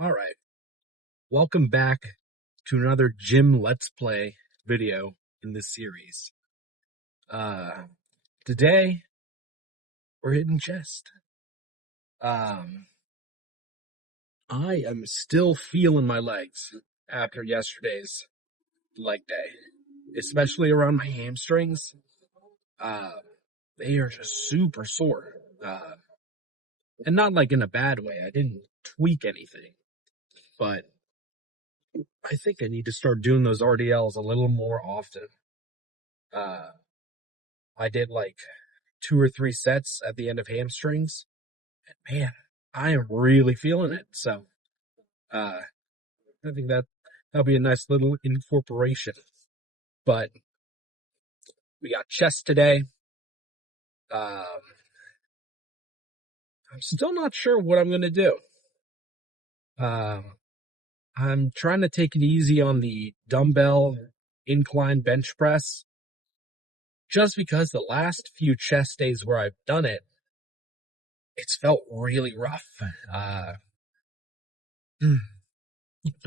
All right. Welcome back to another gym Let's Play video in this series. Today we're hitting chest. I am still feeling my legs after yesterday's leg day, especially around my hamstrings. They are just super sore. And not like in a bad way. I didn't tweak anything, but I think I need to start doing those RDLs a little more often. I did like 2 or 3 sets at the end of hamstrings. And man, I am really feeling it. So, I think that'll be a nice little incorporation. But we got chest today. I'm still not sure what I'm going to do. I'm trying to take it easy on the dumbbell incline bench press. Just because the last few chest days where I've done it, it's felt really rough. The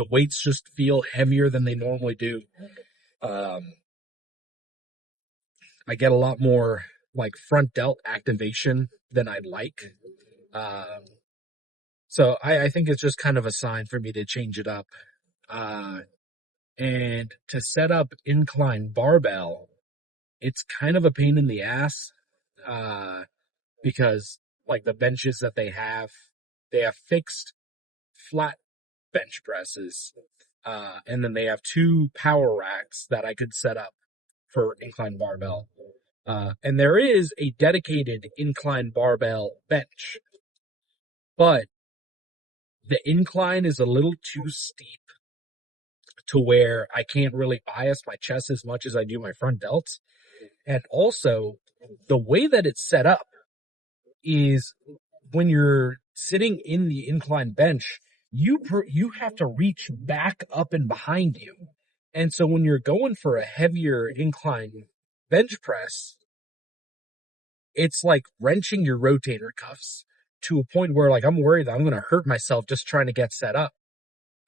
weights just feel heavier than they normally do. I get a lot more like front delt activation than I'd like. So I think it's just kind of a sign for me to change it up. And to set up incline barbell, it's kind of a pain in the ass. Because like the benches that they have fixed flat bench presses. And then they have 2 power racks that I could set up for incline barbell. And there is a dedicated incline barbell bench, but the incline is a little too steep to where I can't really bias my chest as much as I do my front delts. And also, the way that it's set up is when you're sitting in the incline bench, you have to reach back up and behind you. And so when you're going for a heavier incline bench press, it's like wrenching your rotator cuffs to a point where like I'm worried that I'm going to hurt myself just trying to get set up.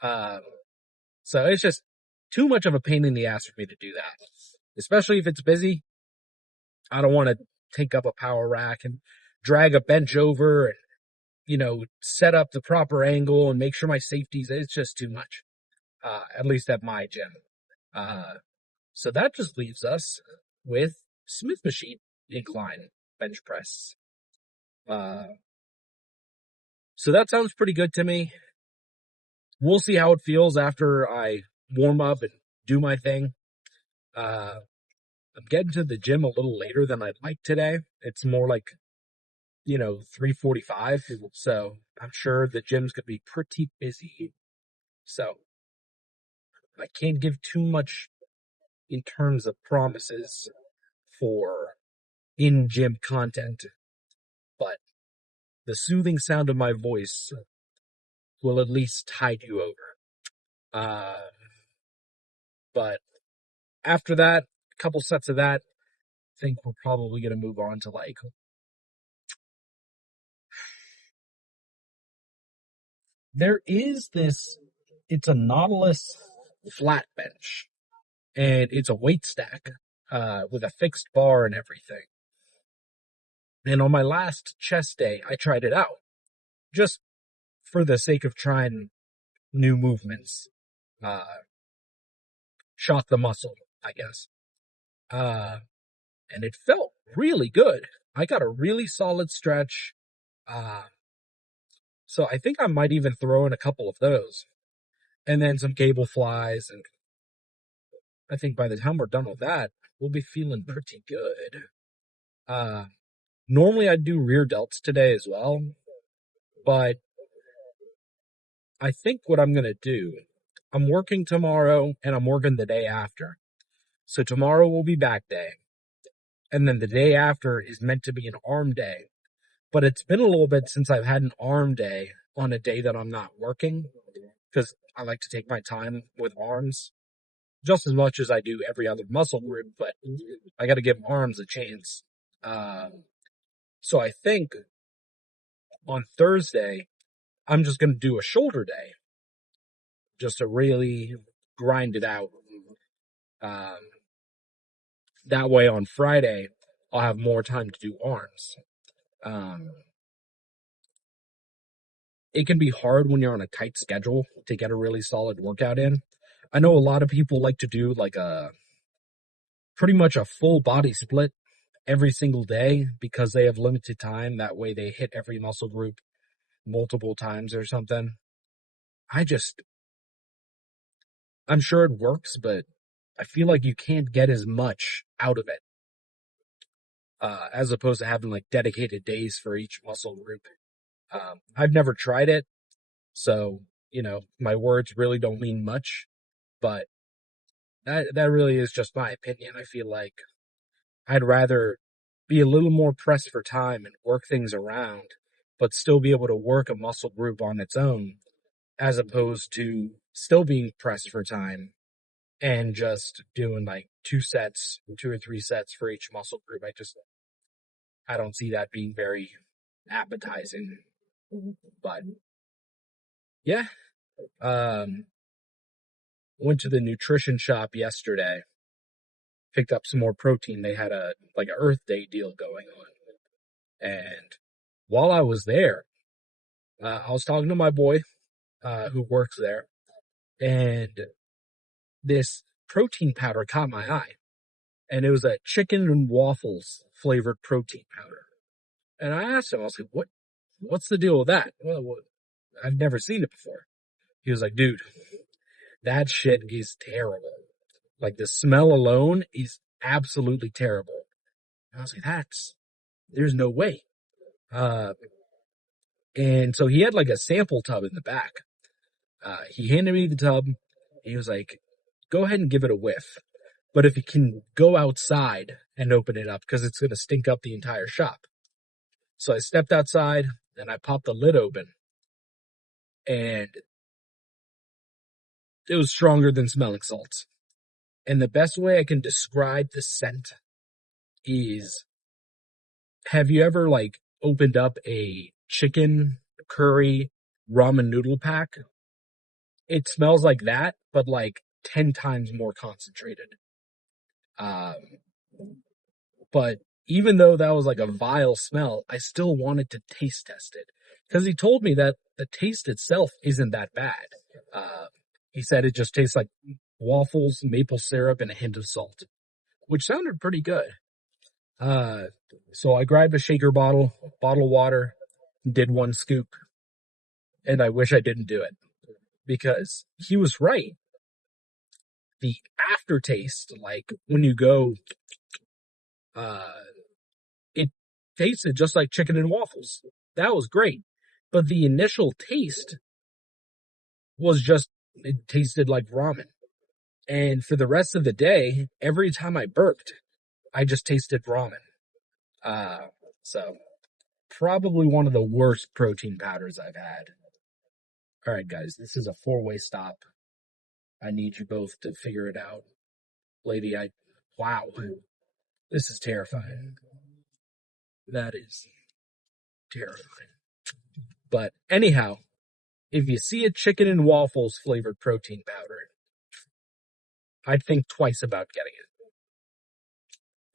So it's just too much of a pain in the ass for me to do that, especially if it's busy. I don't want to take up a power rack and drag a bench over and, set up the proper angle and make sure my safety's, it's just too much, at least at my gym. So that just leaves us with Smith machine incline bench press. So that sounds pretty good to me. We'll see how it feels after I warm up and do my thing. I'm getting to the gym a little later than I'd like today. It's more like, 3:45. So I'm sure the gym's going to be pretty busy. So I can't give too much in terms of promises for in-gym content, but the soothing sound of my voice will at least tide you over. But after that, a couple sets of that, I think we're probably going to move on to like, there is this, it's a Nautilus flat bench, and it's a weight stack, with a fixed bar and everything. And on my last chest day, I tried it out, just for the sake of trying new movements, shock the muscle, I guess. And it felt really good. I got a really solid stretch. So I think I might even throw in a couple of those. And then some cable flies. And I think by the time we're done with that, we'll be feeling pretty good. Normally I'd do rear delts today as well. But I think what I'm going to do, I'm working tomorrow and I'm working the day after. So tomorrow will be back day. And then the day after is meant to be an arm day. But it's been a little bit since I've had an arm day on a day that I'm not working, because I like to take my time with arms just as much as I do every other muscle group, but I got to give arms a chance. So I think on Thursday, I'm just going to do a shoulder day, just to really grind it out. Um, that way on Friday, I'll have more time to do arms. Um, it can be hard when you're on a tight schedule to get a really solid workout in. I know a lot of people like to do like a pretty much a full body split every single day because they have limited time. That way they hit every muscle group multiple times or something. I'm sure it works, but I feel like you can't get as much out of it as opposed to having like dedicated days for each muscle group. I've never tried it, so my words really don't mean much, but that really is just my opinion. I feel like I'd rather be a little more pressed for time and work things around, but still be able to work a muscle group on its own, as opposed to still being pressed for time and just doing like 2 or 3 sets for each muscle group. I don't see that being very appetizing. But yeah, um, went to the nutrition shop yesterday, picked up some more protein. They had a like an Earth Day deal going on, and while I was there, I was talking to my boy who works there, and this protein powder caught my eye, and it was a chicken and waffles flavored protein powder. And I asked him, I was like, what's the deal with that? Well, I've never seen it before. He was like, dude, that shit is terrible. Like the smell alone is absolutely terrible. And I was like, there's no way. Uh, and so he had like a sample tub in the back. He handed me the tub. He was like, go ahead and give it a whiff. But if you can go outside and open it up, because it's going to stink up the entire shop. So I stepped outside and I popped the lid open, and it was stronger than smelling salts. And the best way I can describe the scent is, have you ever like opened up a chicken curry ramen noodle pack? It smells like that, but like 10 times more concentrated. Um, but even though that was like a vile smell, I still wanted to taste test it because he told me that the taste itself isn't that bad. Uh, he said it just tastes like waffles, maple syrup, and a hint of salt, which sounded pretty good. Uh, so I grabbed a shaker bottle of water, did 1 scoop, and I wish I didn't do it because he was right. The aftertaste, like when you go, uh, it tasted just like chicken and waffles. That was great. But the initial taste it tasted like ramen. And for the rest of the day, every time I burped, I just tasted ramen. Uh, so probably one of the worst protein powders I've had. All right, guys, this is a 4-way stop. I need you both to figure it out. Lady, wow, this is terrifying. That is terrifying. But anyhow, if you see a chicken and waffles flavored protein powder, I'd think twice about getting it.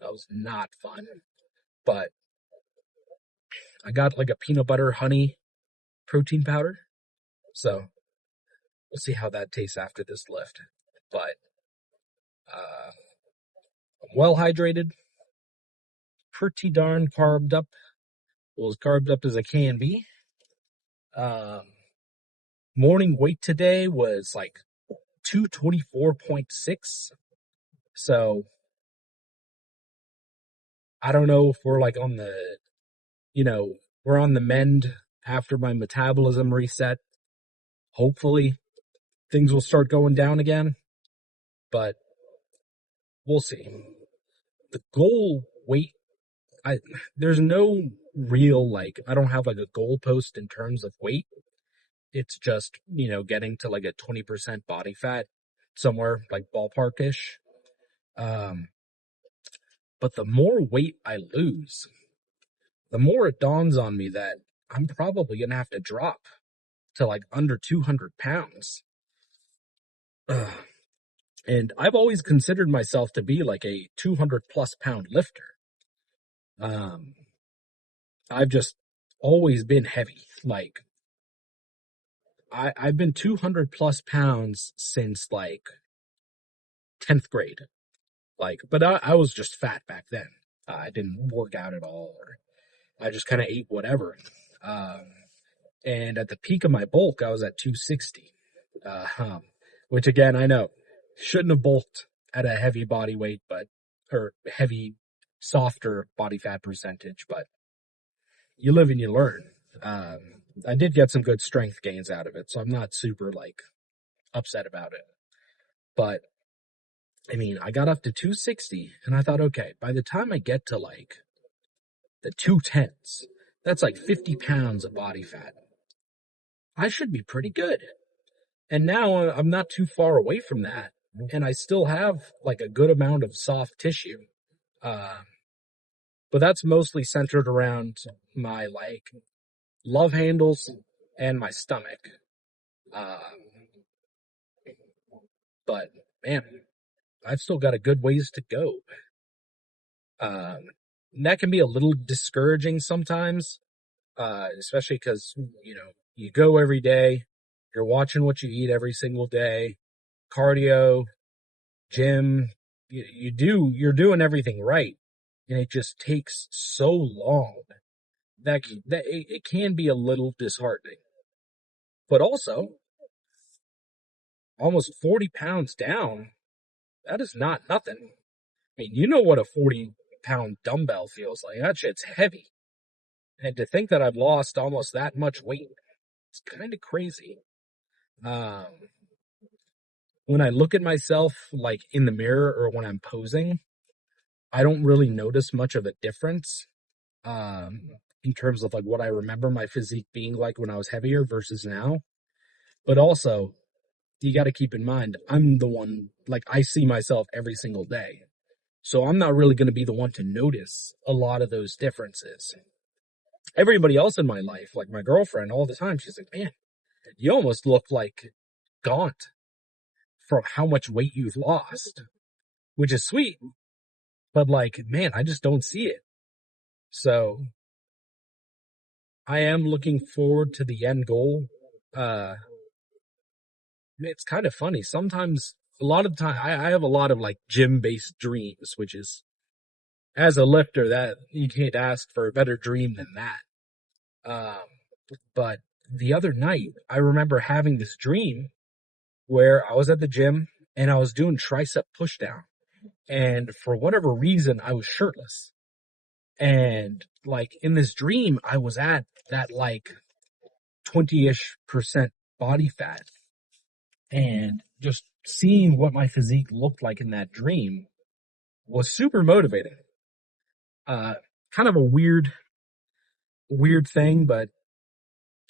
That was not fun. But I got like a peanut butter honey protein powder. So we'll see how that tastes after this lift. But I'm well hydrated, pretty darn carved up. Well, as carved up as I can be. Um, morning weight today was like 224.6. So I don't know if we're like on we're on the mend after my metabolism reset. Hopefully things will start going down again, but we'll see. The goal weight, there's no real, like, I don't have like a goal post in terms of weight. It's just, getting to like a 20% body fat somewhere like ballparkish. Um, but the more weight I lose, the more it dawns on me that I'm probably going to have to drop to like under 200 pounds. And I've always considered myself to be like a 200 plus pound lifter. Um, I've just always been heavy. Like I've been 200 plus pounds since like 10th grade. Like, but I was just fat back then. I didn't work out at all, or I just kind of ate whatever. Um, and at the peak of my bulk, I was at 260. Which again, I know shouldn't have bulked at a heavy body weight, or heavy, softer body fat percentage, but you live and you learn. Um, I did get some good strength gains out of it, so I'm not super like upset about it. But I mean, I got up to 260 and I thought, okay, by the time I get to like the 210s, that's like 50 pounds of body fat. I should be pretty good. And now I'm not too far away from that. And I still have like a good amount of soft tissue. Uh, but that's mostly centered around my like love handles and my stomach. Um, but man, I've still got a good ways to go. Um, and that can be a little discouraging sometimes, especially because, you go every day, you're watching what you eat every single day, cardio, gym, you're doing everything right. And it just takes so long that it can be a little disheartening. But also, almost 40 pounds down, that is not nothing. I mean, you know what a 40-pound dumbbell feels like. That shit's heavy. And to think that I've lost almost that much weight, it's kind of crazy. Um, when I look at myself, like in the mirror or when I'm posing, I don't really notice much of a difference. In terms of like what I remember my physique being like when I was heavier versus now. But also, you got to keep in mind, I'm the one, like, I see myself every single day. So I'm not really going to be the one to notice a lot of those differences. Everybody else in my life, like my girlfriend, all the time, she's like, man, you almost look like gaunt from how much weight you've lost, which is sweet. But like, man, I just don't see it. So I am looking forward to the end goal. It's kind of funny. Sometimes, a lot of the time, I have a lot of like gym based dreams, which is, as a lifter, that you can't ask for a better dream than that. Um, but the other night, I remember having this dream where I was at the gym and I was doing tricep pushdown. And for whatever reason, I was shirtless. And like in this dream, I was at that like 20-ish% body fat. And just seeing what my physique looked like in that dream was super motivating. Kind of a weird thing, but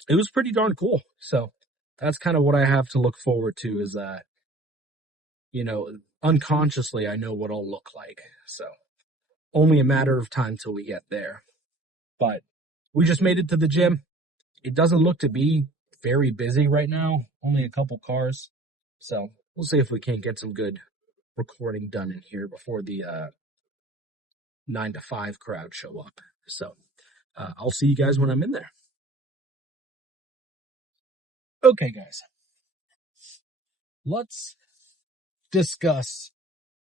it was pretty darn cool. So that's kind of what I have to look forward to is that, unconsciously I know what I'll look like. So only a matter of time till we get there. But we just made it to the gym. It doesn't look to be very busy right now. Only a couple cars. So we'll see if we can't get some good recording done in here before the 9 to 5 crowd show up. So I'll see you guys when I'm in there. Okay, guys. Let's discuss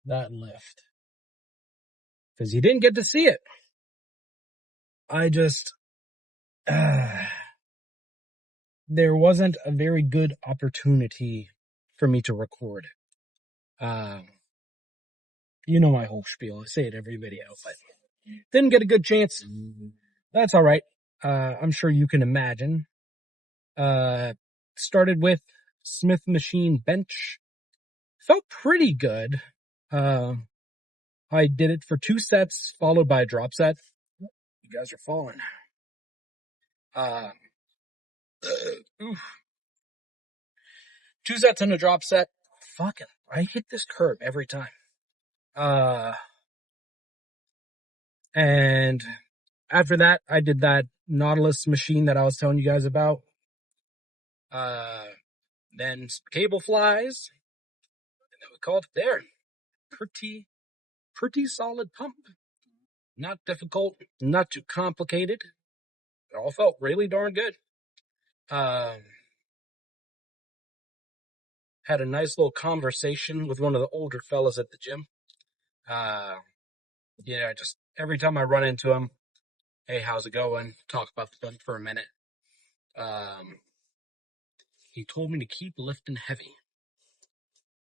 that lift. Because you didn't get to see it. I just... there wasn't a very good opportunity for me to record. You know my whole spiel. I say it every video, but didn't get a good chance. That's all right. I'm sure you can imagine. Started with Smith machine bench. Felt pretty good. I did it for 2 sets, followed by a drop set. You guys are falling. Oof. 2 sets and a drop set. Fucking, I hit this curb every time. And after that, I did that Nautilus machine that I was telling you guys about. Then cable flies. called it there. Pretty solid pump. Not difficult, not too complicated. It all felt really darn good. Had a nice little conversation with one of the older fellas at the gym. Just every time I run into him, hey, how's it going? Talk about the pump for a minute. He told me to keep lifting heavy.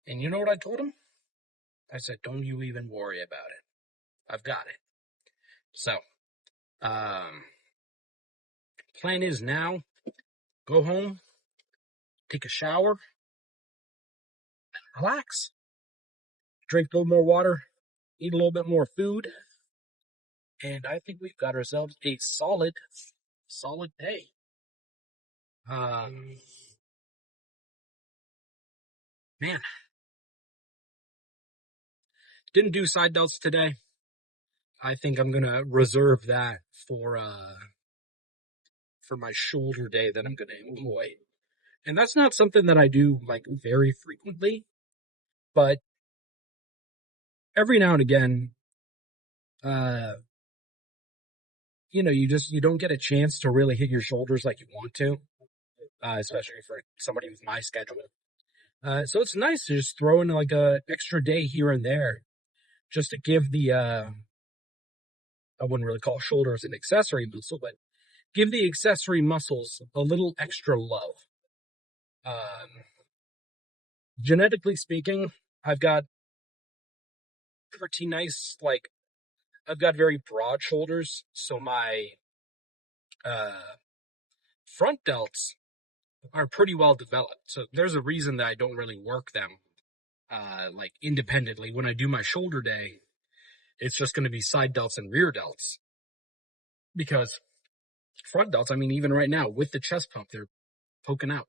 And you know what I told him? I said, don't you even worry about it. I've got it. So, plan is now, go home, take a shower, relax, drink a little more water, eat a little bit more food, and I think we've got ourselves a solid day. Man, didn't do side delts today. I think I'm gonna reserve that for my shoulder day that I'm gonna employ. And that's not something that I do like very frequently, but every now and again, you don't get a chance to really hit your shoulders like you want to, especially for somebody with my schedule. So it's nice to just throw in like a extra day here and there, just to give the I wouldn't really call shoulders an accessory muscle, but give the accessory muscles a little extra love. Genetically speaking, I've got pretty nice, I've got very broad shoulders, so my front delts are pretty well developed. So there's a reason that I don't really work them independently. When I do my shoulder day, it's just going to be side delts and rear delts. Because front delts, I mean, even right now with the chest pump, they're poking out.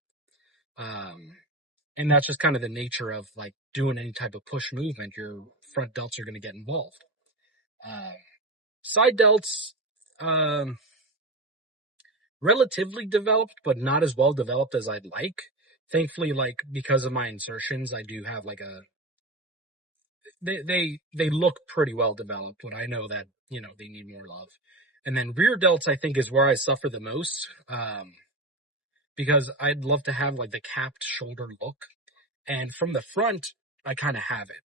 And that's just kind of the nature of like doing any type of push movement. Your front delts are going to get involved. Side delts, relatively developed, but not as well developed as I'd like. Thankfully, because of my insertions, I do have they look pretty well developed, but I know that, they need more love. And then rear delts, I think, is where I suffer the most, because I'd love to have like the capped shoulder look. And from the front, I kind of have it.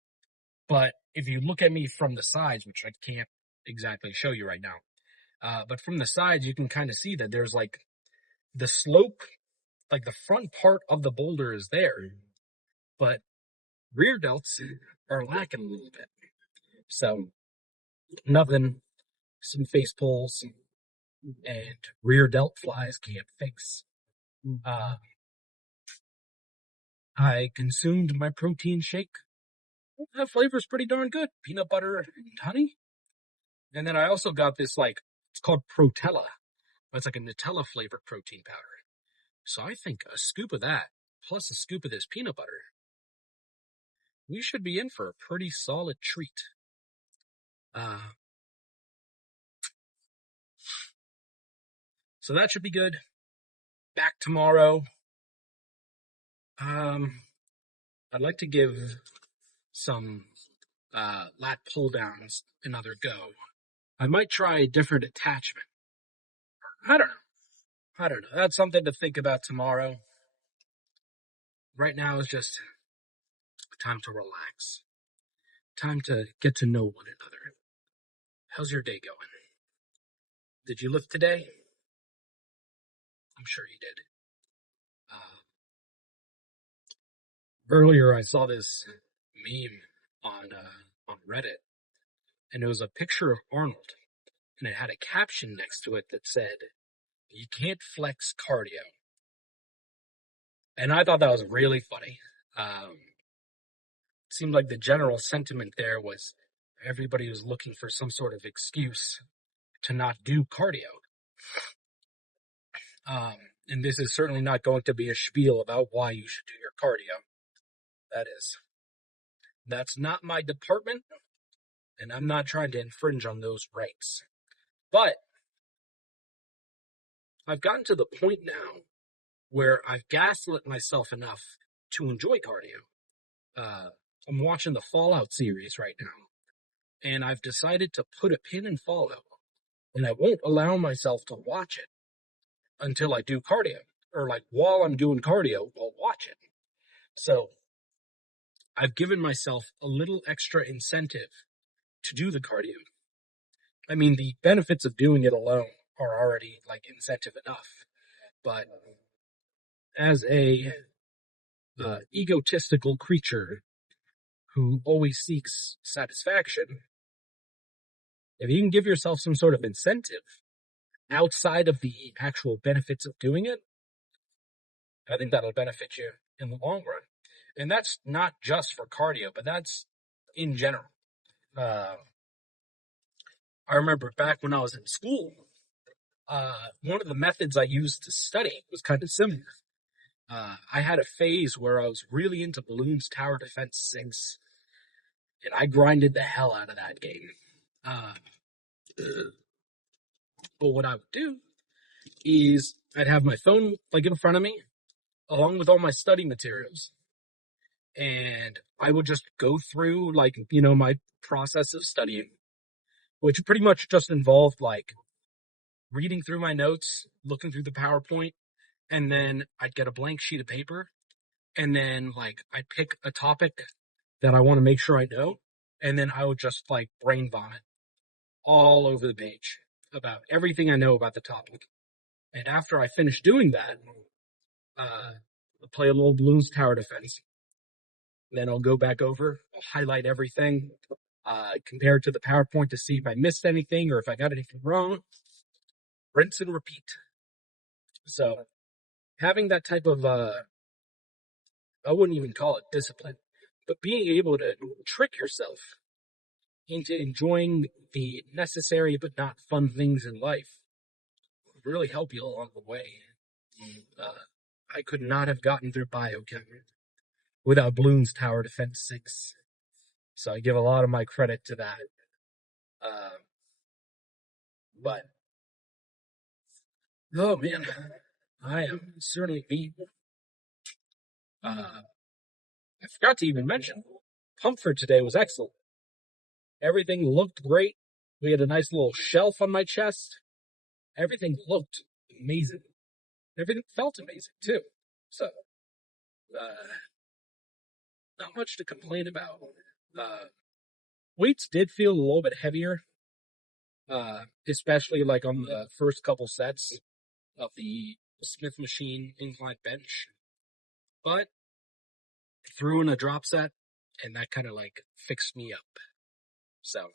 But if you look at me from the sides, which I can't exactly show you right now, but from the sides, you can kind of see that there's like the slope, like the front part of the boulder is there, but rear delts are lacking a little bit. So nothing some face pulls and rear delt flies can't fix. I consumed my protein shake. That flavor's pretty darn good. Peanut butter and honey. And then I also got this, it's called Protella. It's like a Nutella flavored protein powder. So I think a scoop of that, plus a scoop of this peanut butter, we should be in for a pretty solid treat. So that should be good. Back tomorrow. I'd like to give some lat pull downs another go. I might try a different attachment. I don't know. That's something to think about tomorrow. Right now is just time to relax. Time to get to know one another. How's your day going? Did you lift today? I'm sure you did. Earlier I saw this meme on Reddit, and it was a picture of Arnold, and it had a caption next to it that said, "You can't flex cardio." And I thought that was really funny. It seemed like the general sentiment there was everybody was looking for some sort of excuse to not do cardio. And this is certainly not going to be a spiel about why you should do your cardio. That's not my department, and I'm not trying to infringe on those rights. But I've gotten to the point now where I've gaslit myself enough to enjoy cardio. I'm watching the Fallout series right now, and I've decided to put a pin in Fallout, and I won't allow myself to watch it until I do cardio, or like while I'm doing cardio, I'll watch it. So I've given myself a little extra incentive to do the cardio. I mean, the benefits of doing it alone are already like incentive enough, but as a egotistical creature who always seeks satisfaction, if you can give yourself some sort of incentive outside of the actual benefits of doing it, I think that'll benefit you in the long run. And that's not just for cardio, but that's in general. I remember back when I was in school, one of the methods I used to study was kind of similar. I had a phase where I was really into Balloons Tower Defense 6, and I grinded the hell out of that game. But what I would do is I'd have my phone like in front of me, along with all my study materials, and I would just go through like my process of studying, which pretty much just involved like reading through my notes, looking through the PowerPoint, and then I'd get a blank sheet of paper, and then like I'd pick a topic that I want to make sure I know, and then I would just like brain vomit all over the page about everything I know about the topic. And after I finish doing that, I'll play a little Balloons Tower Defense. Then I'll go back over, I'll highlight everything, compare it to the PowerPoint to see if I missed anything or if I got anything wrong. Rinse and repeat. So having that type of, I wouldn't even call it discipline, but being able to trick yourself into enjoying the necessary but not fun things in life would really help you along the way. I could not have gotten through biochem without Bloom's Tower Defense 6. So I give a lot of my credit to that. But, oh man, I am certainly beat. I forgot to even mention, comfort today was excellent. Everything looked great. We had a nice little shelf on my chest. Everything looked amazing. Everything felt amazing too. So, not much to complain about. Weights did feel a little bit heavier, especially like on the first couple sets of the Smith machine incline bench. But threw in a drop set, and that kind of like fixed me up. So,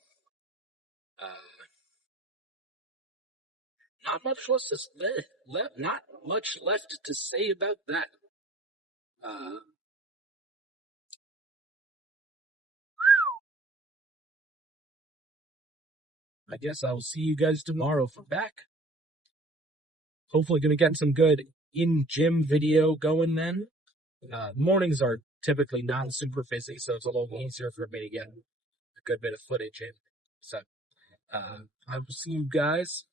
not much left to say about that. I guess I will see you guys tomorrow for back. Hopefully going to get some good in-gym video going then. Mornings are typically not super busy, so it's a little easier for me to get a good bit of footage in. So, I will see you guys